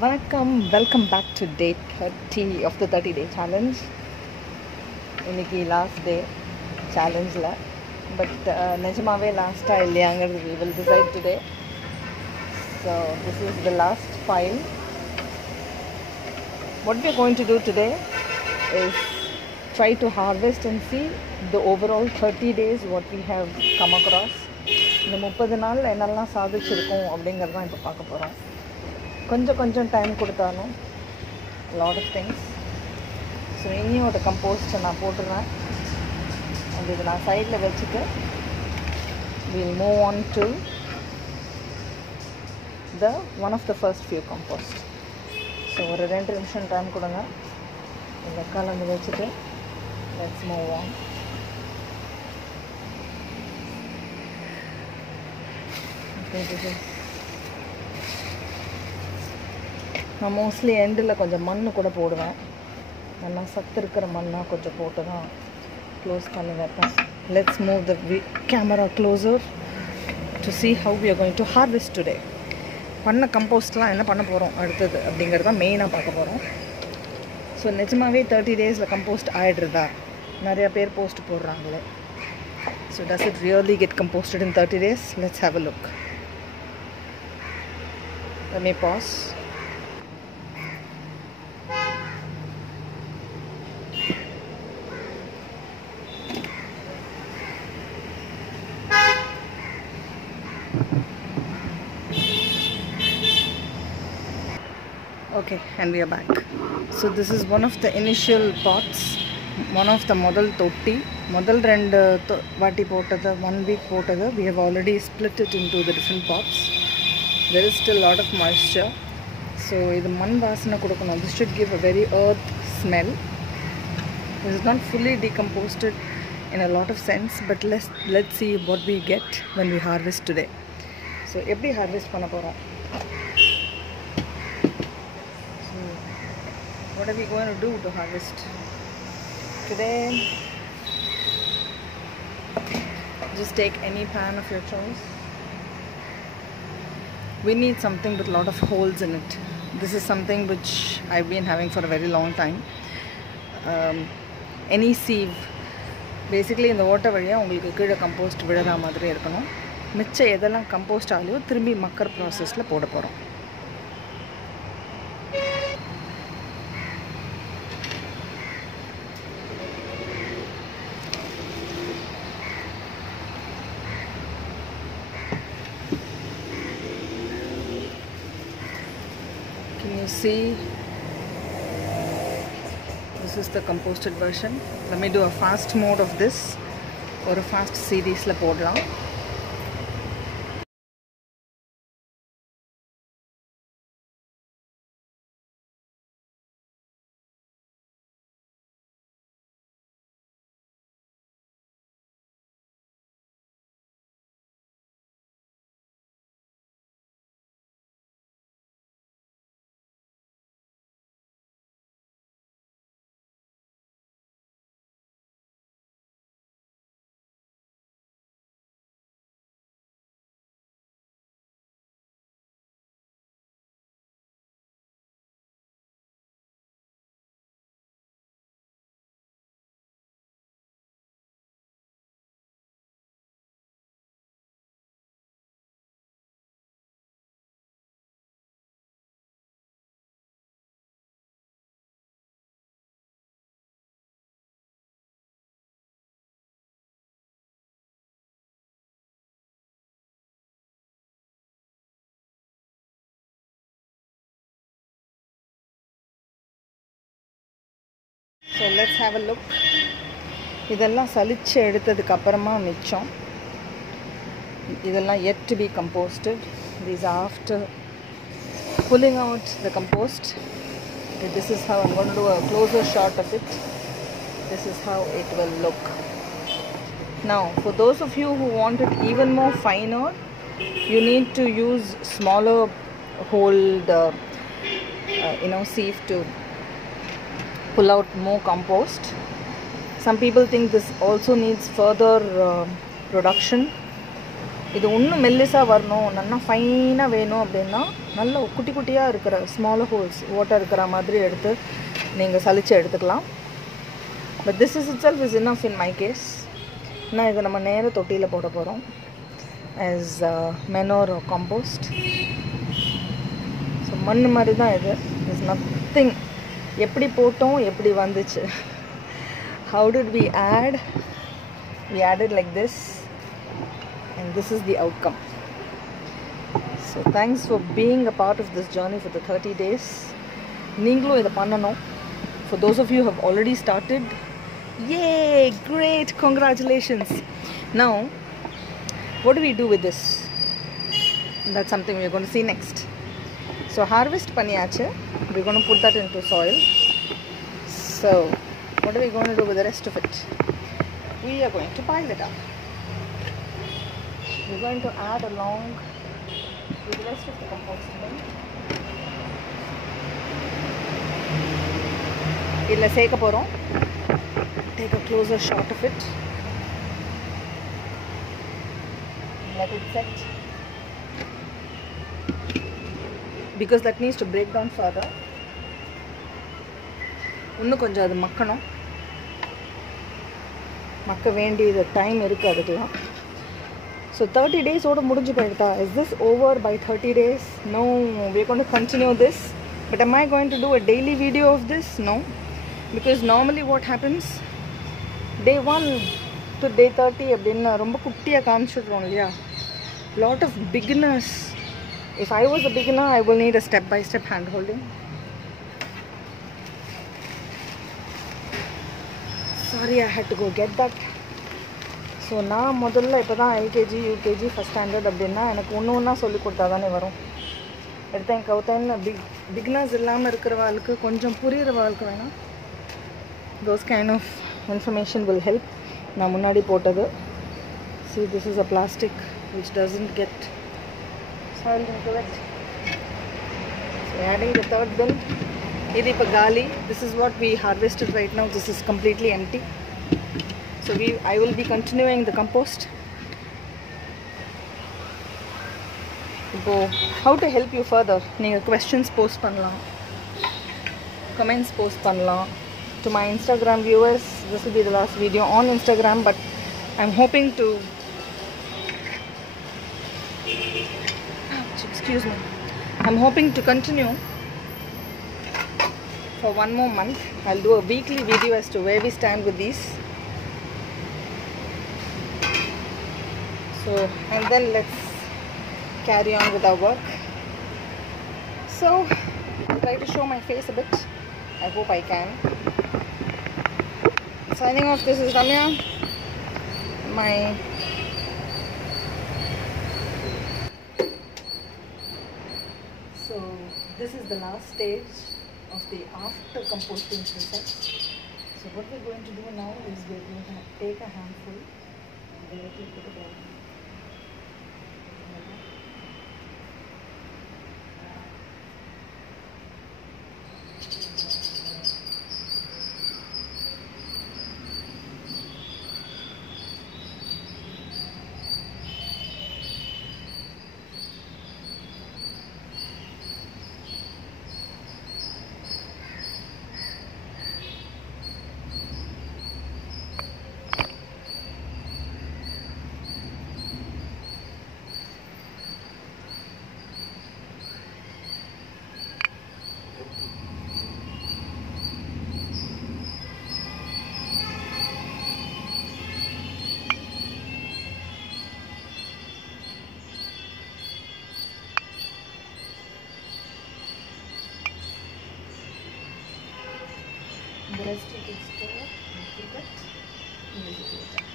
Welcome back to day 30 of the 30-day challenge. Inniki last day challenge la, but nijamave last illaiyangiradhu we will decide today. So this is the last file. What we are going to do today is try to harvest and see the overall 30 days what we have come across. இந்த 30 நாள் என்னெல்லாம் சாதிச்சிருக்கோம் அப்படிங்கிறது தான் இப்போ பார்க்க போகிறோம். கொஞ்சம் டைம் கொடுத்தாலும் லாட் ஆஃப் திங்ஸ். ஸோ இனியோட கம்போஸ்ட்டை நான் போட்டுருவேன். அது இது நான் சைடில் வச்சுட்டு we'll move on to the one of the first few compost. So ஒரு 2 நிமிஷம் டைம் கொடுங்க. இந்த கலந்து வச்சுட்டு let's move on. Okay, this is நான் மோஸ்ட்லி எண்டில் கொஞ்சம் மண் கூட போடுவேன். நல்லா சத்து இருக்கிற மண்ணாக கொஞ்சம் போட்டு தான் க்ளோஸ் பண்ணி வைப்பேன். Let's move the camera closer to see how we are going to harvest today. பண்ண கம்போஸ்ட்லாம் என்ன பண்ண போகிறோம் அடுத்தது அப்படிங்கிறது தான் மெயினாக பார்க்க போகிறோம். ஸோ நிஜமாகவே 30 டேஸில் கம்போஸ்ட் ஆகிடுறதா? நிறையா பேர் போஸ்ட் போடுறாங்களே. So does it really get composted in 30 days? Let's have a look. Let me pause. Okay, and we are back. So this is one of the initial pots, one of the model totti. Model rendu vaati potadhu, 1 week potadhu. We have already split it into the different pots. There is still a lot of moisture. So idu man vaasana kudukanum. This should give a very earth smell. This is not fully decomposed in a lot of sense, but let's see what we get when we harvest today. So eppadi harvest panna porom? What are we going to do to harvest today? Just take any pan of your choice. We need something with a lot of holes in it. This is something which I've been having for a very long time. Any sieve, basically இந்த ஓட்டை வழியாக உங்களுக்கு கீழே கம்போஸ்ட் விழுற மாதிரி இருக்கணும். மிச்சம் எதெல்லாம் கம்போஸ்ட் ஆகலையோ திரும்பி மக்கர் ப்ராசஸில் போட போகிறோம். Can you see? This is the composted version. Let me do a fast mode of this or a fast series la podlam. So let's have a look. இதெல்லாம் சலிச்சு எடுத்ததுக்கு அப்புறமா மிச்சம். இதெல்லாம் yet to be composted. These are after pulling out the compost. Okay, this is how I'm going to do a closer shot of it. This is how it will look. Now, for those of you who want it even more finer, you need to use smaller holed sieve to pull out more compost. Some people think this also needs further production. இது இன்னும் மெல்லிசாக வரணும், நல்லா ஃபைனாக வேணும் அப்படின்னா நல்ல குட்டி குட்டியாக இருக்கிற ஸ்மால் ஹோல்ஸ் ஓட்டை இருக்கிற மாதிரி எடுத்து நீங்கள் சலிச்சு எடுத்துக்கலாம். But this is itself is enough in my case. நான் இதை நம்ம நேராக தொட்டியில் போட போகிறோம் as manure or compost. So மண் மாதிரி தான் இது. Is nothing. எப்படி போட்டோம், எப்படி வந்துச்சு. How did we add? We added like this and this is the outcome. So thanks for being a part of this journey for the 30 days. நீங்களும் இதை பண்ணணும். For those of you who have already started, yay, great, congratulations. Now what do we do with this? That's something we're going to see next. So harvest பண்ணியாச்சு. We're going to put that into soil. So what are we going to do with the rest of it? We are going to pile it up. We're going to add along with the rest of the compost bin. இதில் சேர்க்க போகிறோம். Take a closer shot of it. Let it set, because that needs to break down further. இன்னும் கொஞ்சம் அது மக்கணும். மக்க வேண்டியது டைம் இருக்குது அதுக்கெலாம். ஸோ 30 டேஸோடு முடிஞ்சு போயிட்டா? Is this over by 30 days? No, we're going to continue this. But am I going to do a daily video of this? No, because normally what happens, day 1 to day 30 அப்படின்னா ரொம்ப குட்டியாக காமிச்சிடுறோம் இல்லையா? Lot of beginners. If I was a beginner, I will need a step-by-step hand holding. Sorry, I had to go get that. So நான் முதல்ல இப்போ தான் LKG UKG first standard அப்படின்னா எனக்கு ஒன்று ஒன்றா சொல்லி கொடுத்தா தானே வரும். எடுத்தேன் கவுத்தேன்னு பிகினர்ஸ் இல்லாமல் இருக்கிறவாளுக்கு கொஞ்சம் புரிகிற வாழ்க்கை வேணாம். those kind of information will help. நான் முன்னாடி போட்டது. See, this is a plastic which doesn't get soiled into it. So adding the third bin. Idi pa gali. This is what we harvested right now. This is completely empty. So I will be continuing the compost. So how to help you further? Neenga questions post pannalam, comments post pannalam. To my Instagram viewers, this will be the last video on Instagram, but I'm hoping to, excuse me, I'm hoping to continue for one more month. I'll do a weekly video as to where we stand with these. So, and then let's carry on with our work. So, I'll try to show my face a bit. I hope I can. Signing off, this is Ramya. So this is the last stage of the after composting process. So what we're going to do now is we're going to take a handful and directly put it out. The rest you can store and keep it.